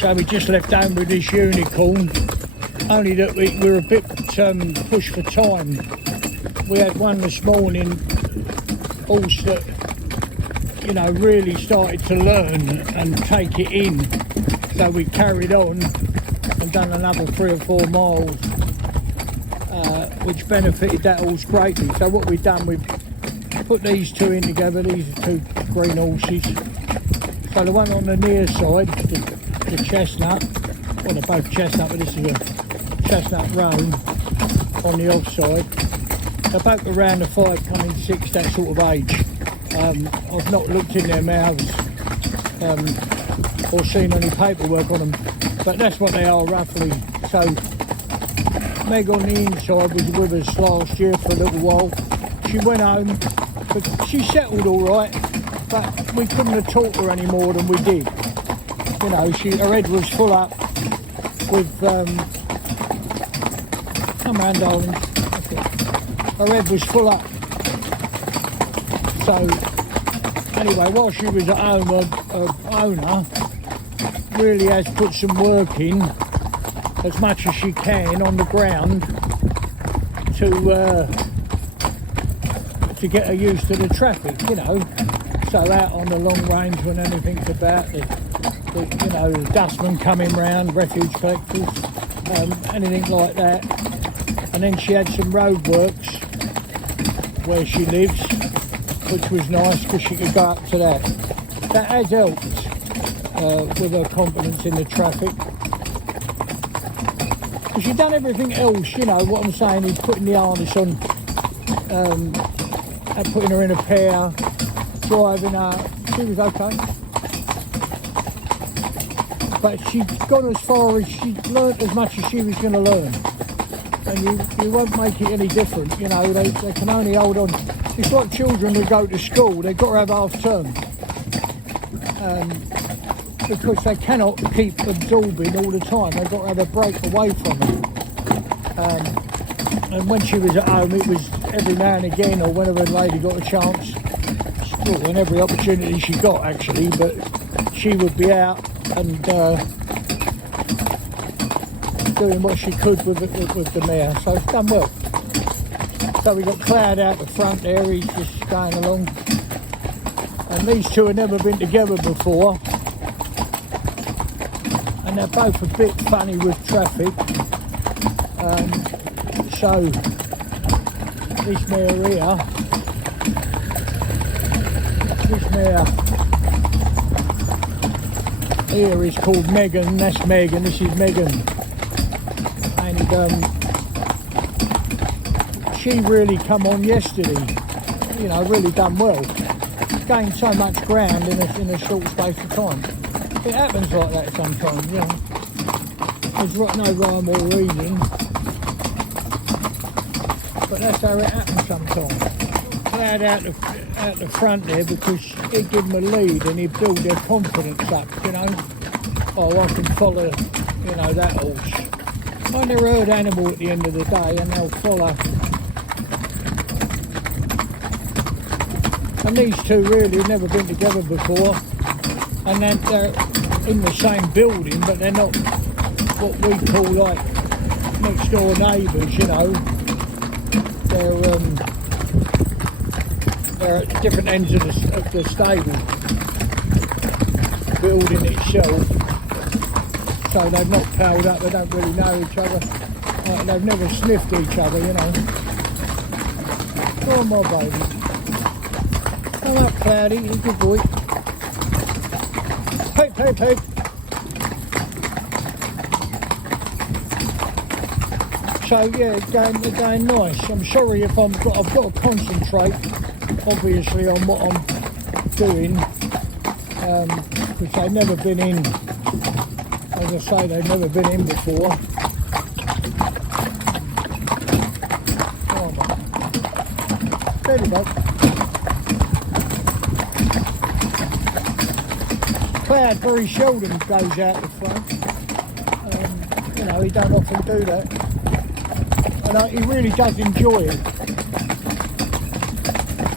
So we just left home with this unicorn, only that we were a bit pushed for time. We had one this morning, horse that, you know, really started to learn and take it in. So we carried on and done another 3 or 4 miles, which benefited that horse greatly. So what we've done, we've put these two in together. These are 2 green horses. So the one on the near side, the chestnut, well they're both chestnut, but this is a chestnut roan on the offside. They're both around the 5, coming 6, that sort of age. I've not looked in their mouths or seen any paperwork on them, but that's what they are roughly. So Meg on the inside was with us last year for a little while. She went home, but she settled all right, but we couldn't have taught her any more than we did. You know, her head was full up with, come round darling, her head was full up. So anyway, while she was at home, her owner really has put some work in, as much as she can, on the ground to get her used to the traffic, you know. So out on the long range when anything's about, the dustmen coming round, refuge collectors, anything like that. And then she had some roadworks where she lives, which was nice because she could go up to that. That has helped with her confidence in the traffic. Because she'd done everything else, you know, what I'm saying is putting the harness on, and putting her in a pair, driving her, she was okay. But she'd gone as far as she'd learnt as much as she was going to learn. And you won't make it any different, you know, they can only hold on. It's like children who go to school, they've got to have half term. Because they cannot keep absorbing all the time, they've got to have a break away from it. And when she was at home, it was every now and again, or whenever a lady got a chance, well, and every opportunity she got actually, but she would be out and doing what she could with the mare, so it's done well. So we got Cloud out the front there, he's just going along. And these two have never been together before. And they're both a bit funny with traffic. So this mare here is called Megan, that's Megan, this is Megan. And she really come on yesterday, you know, really done well. Gained so much ground in a short space of time. It happens like that sometimes, you know. There's no rhyme or reason, but that's how it happens sometimes. Cloud out the front there because he'd give them a lead and he'd build their confidence up, you know. Oh, I can follow, you know, that horse. I'm a herd animal at the end of the day, and they'll follow. And these two really have never been together before, and then they're in the same building, but they're not what we call like next door neighbours, you know. They're at different ends of the stable building itself. So they've not palled up, they don't really know each other. They've never sniffed each other, you know. Oh, my baby. Come up, Cloudy, he's a good boy. Hey, hey, hey. So, yeah, they're going nice. I'm sorry if I've got to concentrate, obviously, on what I'm doing. Because they've never been in. As I say, they've never been in before. Oh, man. There we go. Cloud very seldom goes out the front. You know, he don't often do that. And he really does enjoy it.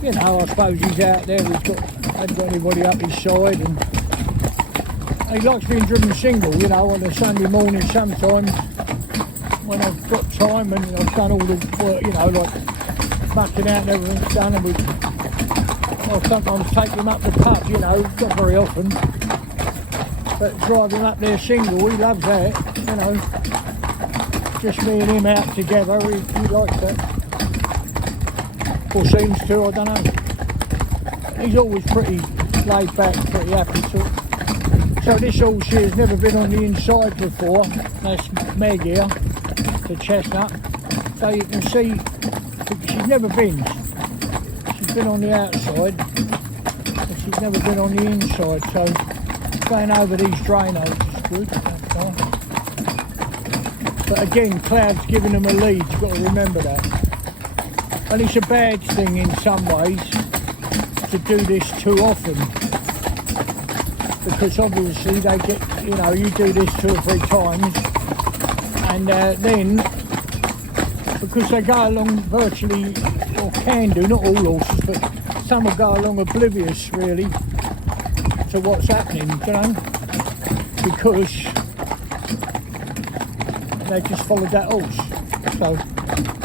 You know, I suppose he's out there, hasn't got anybody up his side, He likes being driven single, you know, on a Sunday morning sometimes when I've got time and I've done all the work, you know, like mucking out and everything's done, and I'll sometimes take him up the pub, you know, not very often, but driving up there single, he loves that, you know, just me and him out together, he likes that, or seems to, I don't know. He's always pretty laid back, pretty happy sort. So this horse here has never been on the inside before. That's Meg here, the chestnut. So you can see she's never been. She's been on the outside, but she's never been on the inside. So going over these drain holes is good. But again, Cloud's giving them a lead. You've got to remember that. And it's a bad thing in some ways to do this too often, because obviously they get, you know, you do this 2 or 3 times, and then because they go along virtually, or can do, not all horses, but some will go along oblivious really to what's happening, you know, because they just followed that horse. So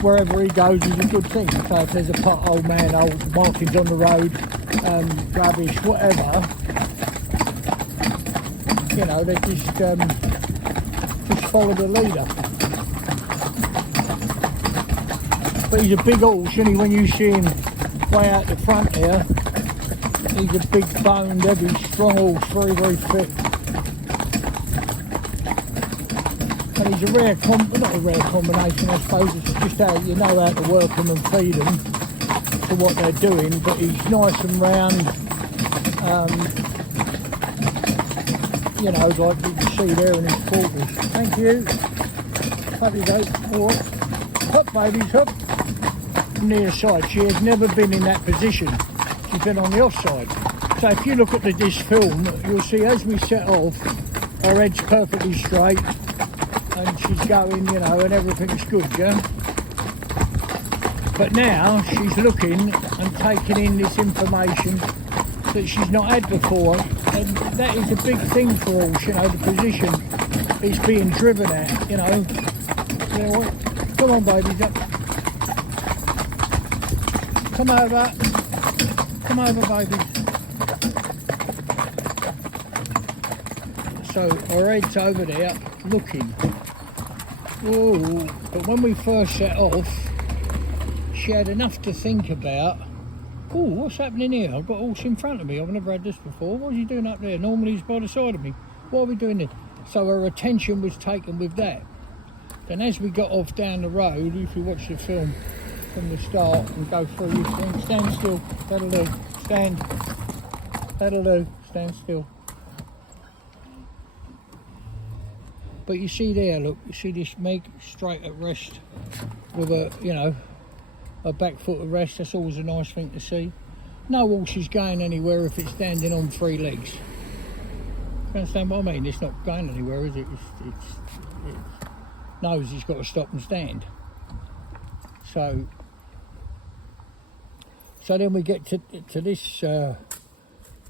wherever he goes is a good thing. So if there's a pothole, manhole, markings on the road, rubbish, whatever, you know, they just follow the leader. But he's a big horse, isn't he? When you see him way out the front here, he's a big boned, heavy, strong horse, very, very fit. And he's a rare, not a rare combination, I suppose. It's just how you know how to work them and feed them to what they're doing. But he's nice and round, you know, like you can see there in his quarters. Thank you. Happy day. All right. Hop, babies, hop. Near side. She has never been in that position. She's been on the offside. So if you look at this film, you'll see as we set off, her head's perfectly straight, and she's going, you know, and everything's good, yeah? But now she's looking and taking in this information that she's not had before, and that is a big thing for us, you know, the position it's being driven at, you know. You know what? Come on, babies, up. Come over. Come over, babies. So our head's over there looking. Oh, but when we first set off, she had enough to think about. Oh, what's happening here? I've got a horse in front of me. I've never had this before. What is he doing up there? Normally he's by the side of me. What are we doing there? So her attention was taken with that. Then as we got off down the road, if you watch the film from the start and go through this thing, stand still. That'll do. Stand. That'll do. Stand still. But you see there, look, you see this Meg straight at rest with a, you know, a back foot at rest. That's always a nice thing to see. No horse is going anywhere if it's standing on 3 legs. You understand what I mean? It's not going anywhere, is it? It's knows he's got to stop and stand. So then we get to this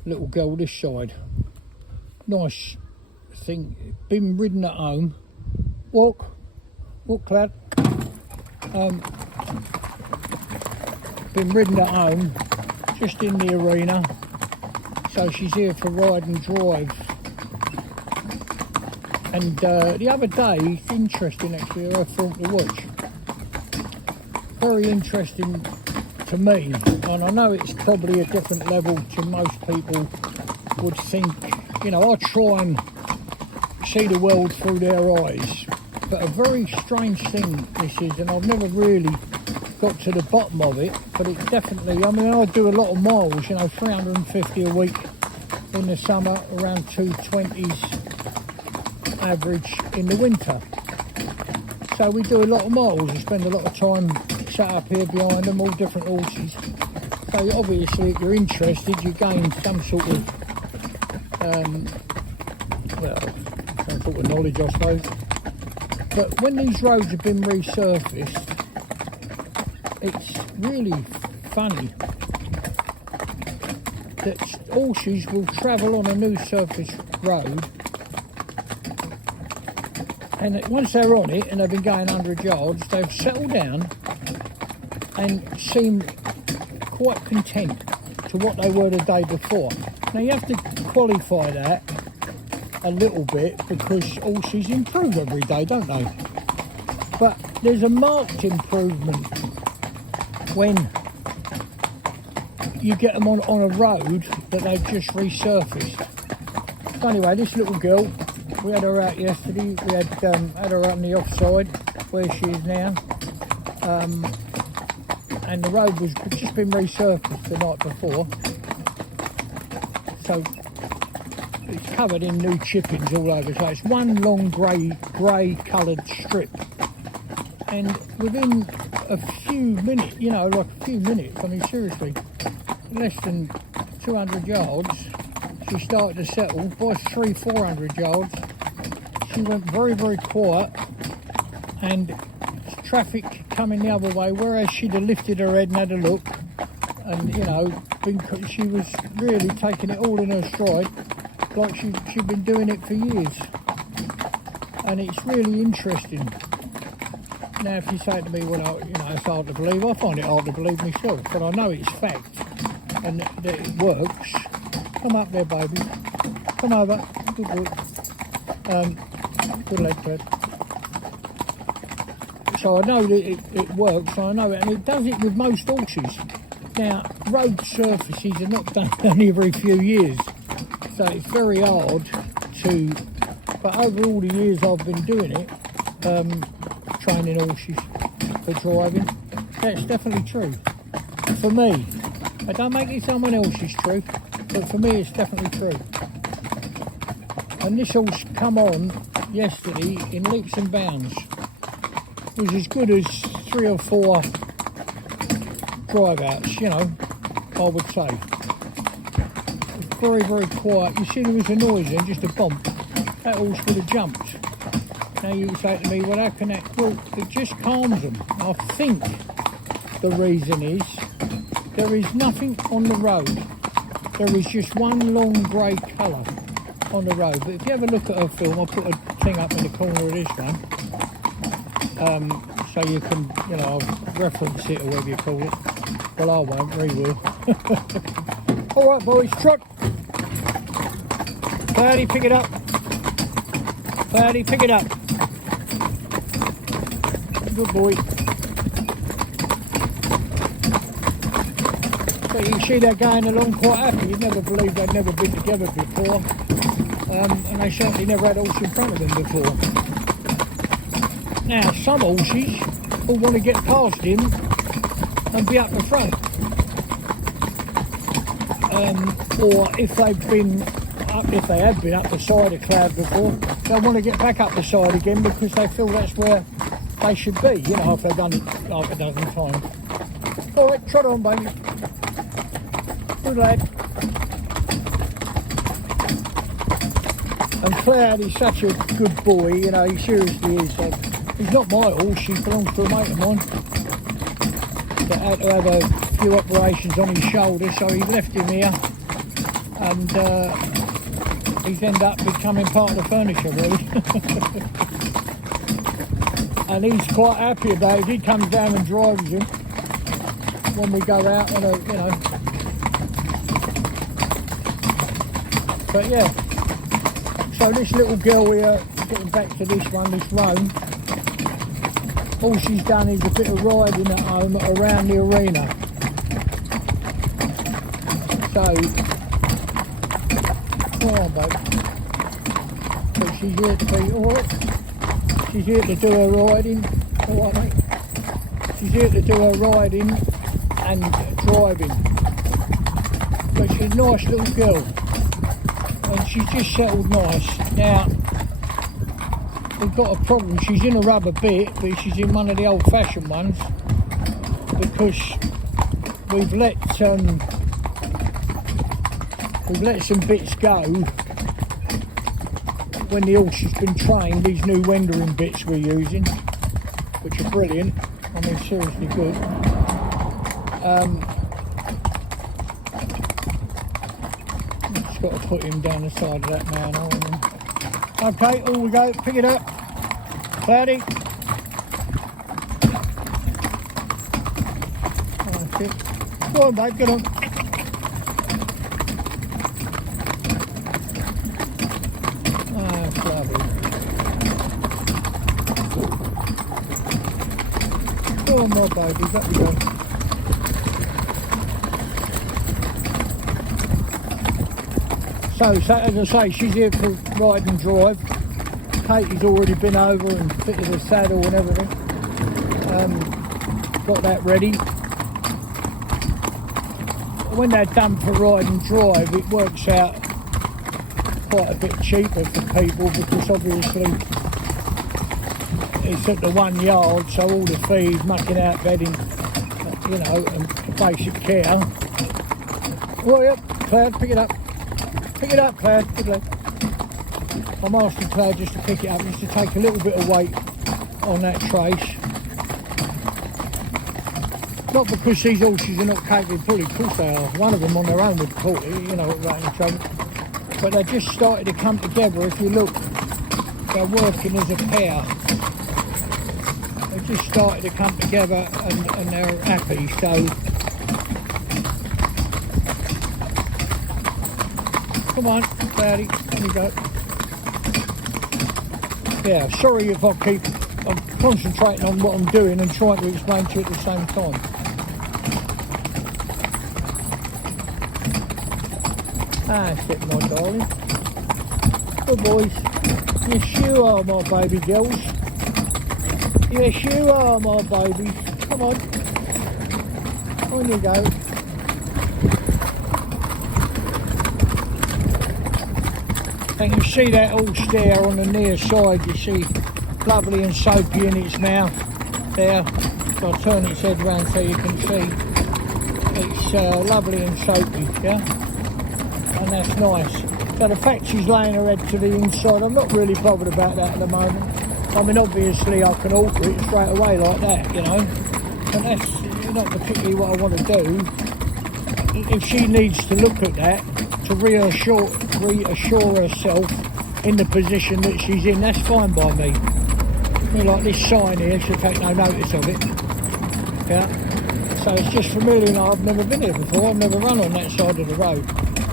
little girl this side. Nice thing, been ridden at home. Walk, Cloud. Been ridden at home, just in the arena. So she's here for ride and drive. And the other day, it's interesting actually, her film to watch. Very interesting to me, and I know it's probably a different level to most people would think. You know, I try and see the world through their eyes, but a very strange thing this is, and I've never really got to the bottom of it, but it's definitely, I mean, I do a lot of miles, you know, 350 a week in the summer, around 220s average in the winter. So we do a lot of miles and spend a lot of time sat up here behind them, all different horses. So obviously if you're interested, you gain some sort of some sort of knowledge, I suppose. But when these roads have been resurfaced, it's really funny that horses will travel on a new surface road And once they're on it and they've been going 100 yards, they've settled down and seem quite content to what they were the day before. Now you have to qualify that a little bit because horses improve every day, don't they? But there's a marked improvement when you get them on a road that they've just resurfaced. So anyway, this little girl, we had her out yesterday. We had her on the offside where she is now, and the road was just been resurfaced the night before, so it's covered in new chippings all over. So it's one long grey coloured strip, and within a few minutes, you know, like a few minutes, I mean seriously, less than 200 yards, she started to settle. By 300-400 yards, she went very, very quiet, and traffic coming the other way, whereas she'd have lifted her head and had a look, and you know, she was really taking it all in her stride, like she'd been doing it for years. And it's really interesting. Now, if you say to me, well, you know, it's hard to believe, I find it hard to believe myself, but I know it's fact and that it works. Come up there, baby. Come over. Good boy. Good leg, Ted. So I know that it works, I know it, and it does it with most horses. Now, road surfaces are not done only every few years, so it's very hard to, but over all the years I've been doing it, training horses for driving, that's definitely true. For me, I don't make it someone else's truth, but for me it's definitely true. And this horse come on yesterday in leaps and bounds. It was as good as 3 or 4 drive outs, you know, I would say. It was very, very quiet. You see there was a noise and just a bump. That horse would have jumped. Now you say to me, well, how can that? Well, it just calms them. I think the reason is there is nothing on the road. There is just one long grey colour on the road. But if you have a look at her film, I'll put a thing up in the corner of this one. So you can, you know, reference it or whatever you call it. Well, I won't, Ree will. All right, boys, trot. Cloudy, pick it up. Cloudy, pick it up. Good boy. So you can see they're going along quite happy. You'd never believe they'd never been together before. And they certainly never had a horse in front of them before. Now, some horses will want to get past him and be up the front. Or if they've been up, if they have been up the side of Cloud before, they'll want to get back up the side again because they feel that's where they should be, you know, if they've done it half a dozen times. All right, trot on, baby. Good lad. And Cloud is such a good boy, you know, he seriously is. He's not my horse, he belongs to a mate of mine that had to have a few operations on his shoulder, so he left him here, and he's ended up becoming part of the furniture, really. And he's quite happy about it. He comes down and drives him when we go out on a, you know. But yeah, so this little girl here, getting back to this one, this roan, all she's done is a bit of riding at home around the arena. So, come on, babe. But she's here to be, alright. She's here to do her riding. Alright, mate. She's here to do her riding and driving. But she's a nice little girl. And she's just settled nice. Now, we've got a problem. She's in a rubber bit, but she's in one of the old-fashioned ones because we've let some bits go when the horse has been trained. These new wendering bits we're using, which are brilliant. I mean, seriously good. Just got to put him down the side of that now. Okay, all we go. Pick it up. Cloudy. That's it. Go on, babe, get on. That's lovely. Go on, my babies, up we go. So as I say, she's here for ride and drive. Katie's already been over and fitted the saddle and everything. Got that ready. When they're done for ride and drive, it works out quite a bit cheaper for people because obviously it's at the 1 yard, so all the feed, mucking out, bedding, you know, and basic care. Oh yep, Cloud, pick it up. Pick it up, Cloud, pick it up. I'm asking Cloud just to pick it up, just to take a little bit of weight on that trace. Not because these horses are not capable of pulling, of course they are. One of them on their own would pull it, you know, right in the trouble. But they just started to come together. If you look, they're working as a pair. They just started to come together and they're happy, so. Come on, Cloudy, there you go. Yeah, sorry if I'm concentrating on what I'm doing and trying to explain to you at the same time. That's it, my darling. Good boys. Yes, you are, my baby girls. Yes, you are, my babies. Come on. On you go. And you see that horse there on the near side, you see lovely and soapy in its mouth there. So I'll turn its head round so you can see. It's lovely and soapy, yeah? And that's nice. So the fact she's laying her head to the inside, I'm not really bothered about that at the moment. I mean, obviously I can alter it straight away like that, you know? And that's not particularly what I want to do. If she needs to look at that, to reassure herself in the position that she's in, that's fine by me. I mean, like this sign here, she'll take no notice of it. Yeah. So it's just familiar. You know, I've never been here before. I've never run on that side of the road.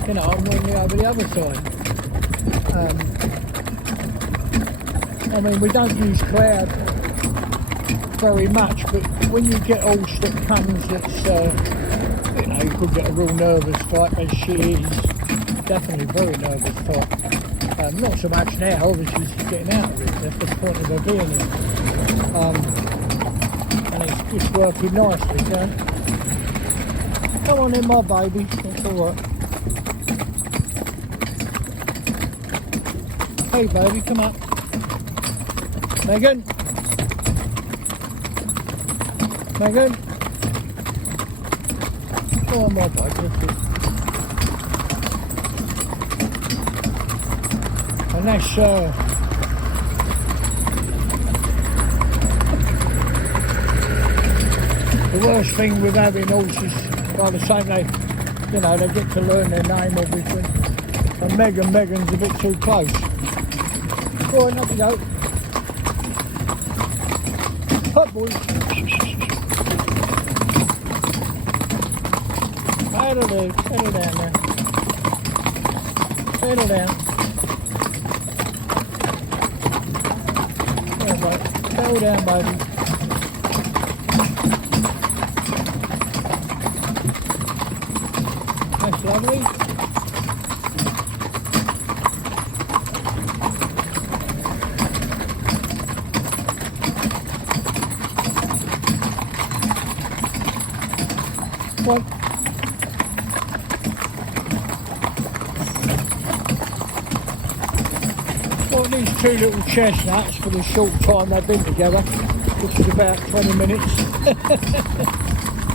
You know, I'm normally over the other side. I mean, we don't use Cloud very much, but when you get a horse that comes that's, you know, you could get a real nervous type, as she is. Definitely very nervous type. Not so much now, obviously she's getting out of it. That's the point of her being here. And it's working nicely, yeah? Come on in, my baby. It's alright. Hey, baby, come up. Megan? Megan? Come on, my baby. And that's the worst thing with having horses. By the same they, you know, they get to learn their name obviously. And Meg and Megan's a bit too close. Go on, up we go. Hop, boys. Settle down there. Settle down. Settle down, baby. That's lovely. What? Well, these two little chestnuts for the short time they've been together, which is about 20 minutes,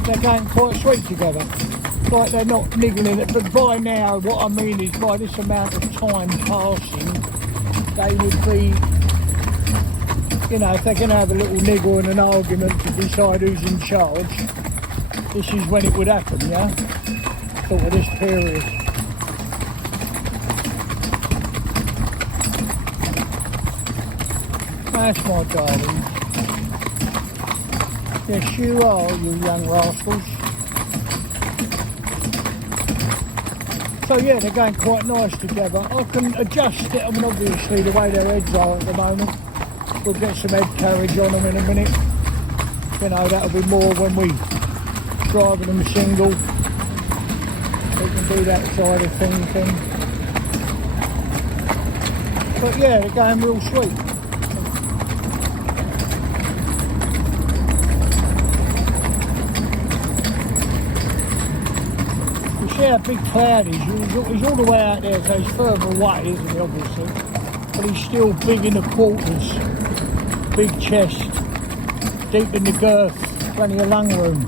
they're going quite sweet together. Like they're not niggling it, but by now, what I mean is by this amount of time passing, they would be, you know, if they're going to have a little niggle and an argument to decide who's in charge, this is when it would happen, yeah? Sort of this period. That's my darlings. Yes, you are, you young rascals. So yeah, they're going quite nice together. I can adjust it, I mean obviously the way their heads are at the moment. We'll get some head carriage on them in a minute. You know, that'll be more when we driving them single. We can do that side of things then. But yeah, they're going real sweet. You see how big Cloud is? He's all the way out there, so he's further away, isn't he, obviously? But he's still big in the quarters. Big chest, deep in the girth, plenty of lung room.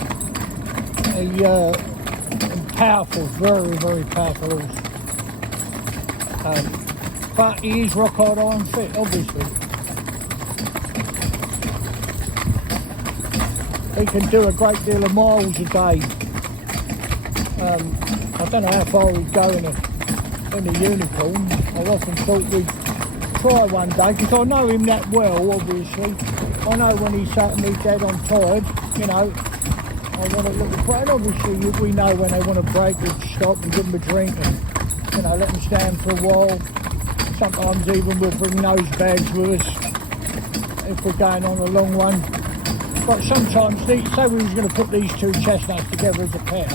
And powerful, very, very powerful horse. But he is rock hard iron fit, obviously. He can do a great deal of miles a day. I don't know how far he'd go in a unicorn. I've often thought we'd try one day, because I know him that well, obviously. I know when he's saying to me, Dad, I'm tired, you know, I want a little break. Obviously, we know when they want to break, we'd stop and give them a drink and, you know, let them stand for a while. Sometimes even we'll bring nose bags with us if we're going on a long one. But sometimes, say we was going to put these two chestnuts together as a pair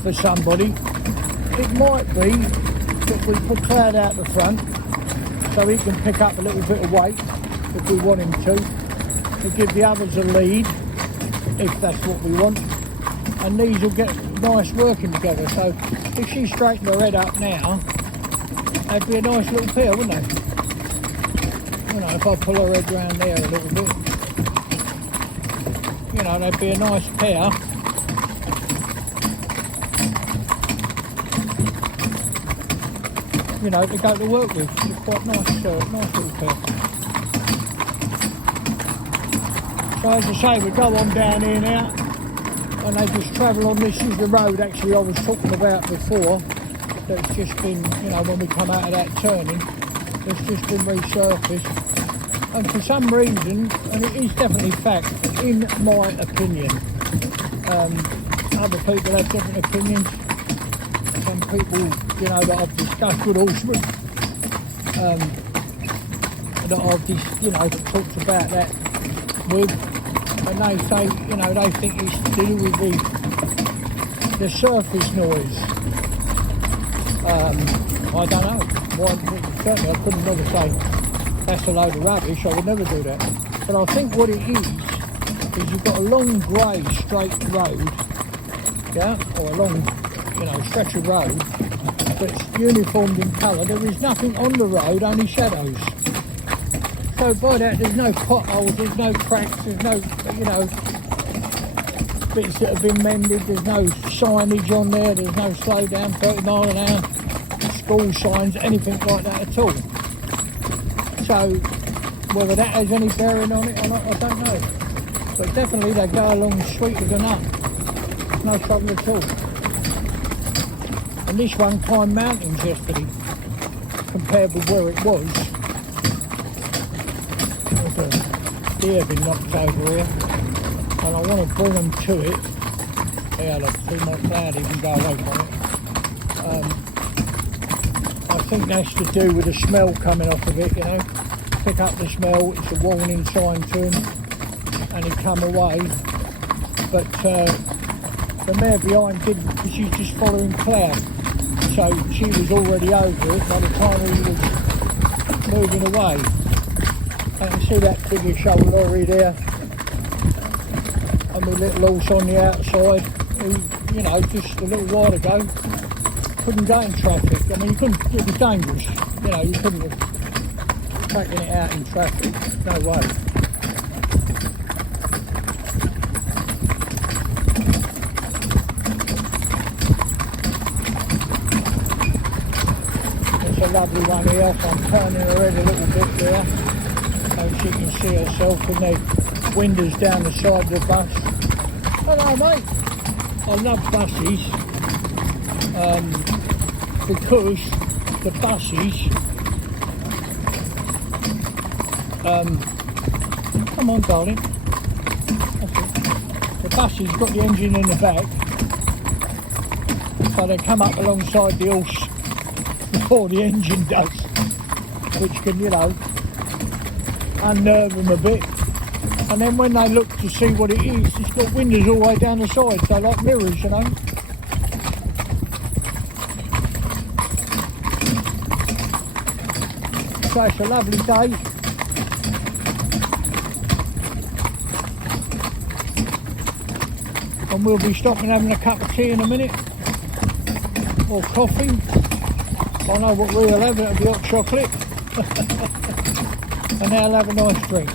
for somebody, it might be that we put Cloud out the front so he can pick up a little bit of weight if we want him to give the others a lead if that's what we want, and these will get nice working together. So if she straightened her head up now, they'd be a nice little pair, wouldn't they? You know, if I pull her head round there a little bit, you know, they'd be a nice pair. You know, to go to work with. It's quite nice, nice little pair. So as I say, we go on down here now, and they just travel on. This is the road actually I was talking about before. That's just been, you know, when we come out of that turning, it's just been resurfaced. And for some reason, and it is definitely fact, in my opinion, other people have different opinions. Some people, you know, that I've discussed with horsemen, that I've just, you know, talked about that with, and they say, you know, they think it's to do with the surface noise. I don't know. Certainly I couldn't never say that's a load of rubbish. I would never do that. But I think what it is you've got a long grey straight road, yeah, or a long, you know, stretch of road that's uniformed in colour. There is nothing on the road, only shadows. So by that, there's no potholes, there's no cracks, there's no, you know, bits that have been mended, there's no signage on there, there's no slow down 30 mile an hour, school signs, anything like that at all. So whether that has any bearing on it or not, I don't know. But definitely they go along sweet as a nut. No trouble at all. And this one climbed mountains yesterday, compared with where it was. There's a deer been knocked over here, and I want to bring them to it. Yeah, look, see my Cloud even go away from it. I think that's to do with the smell coming off of it, you know. Pick up the smell, it's a warning sign to him, and he'd come away. But the mare behind didn't, because she's just following Cloud. So she was already over it by the time he was moving away. I can see that bigger shoulder lorry there, and the little horse on the outside, who, you know, just a little while ago couldn't go in traffic. I mean, you couldn't, it was dangerous, you know, you couldn't have taken it out in traffic, no way. It's a lovely one here, so I'm turning her head a little bit there, so she can see herself, and the windows down the side of the bus. Hello mate, I love buses, because the buses Come on, darling. That's it. The bus has got the engine in the back, so they come up alongside the horse before the engine does, which can, you know, unnerve them a bit. And then when they look to see what it is, it's got windows all the way down the side, so like mirrors, you know. So it's a lovely day. And we'll be stopping having a cup of tea in a minute, or coffee. I know what we'll have, it'll be hot chocolate. And they'll have a nice drink.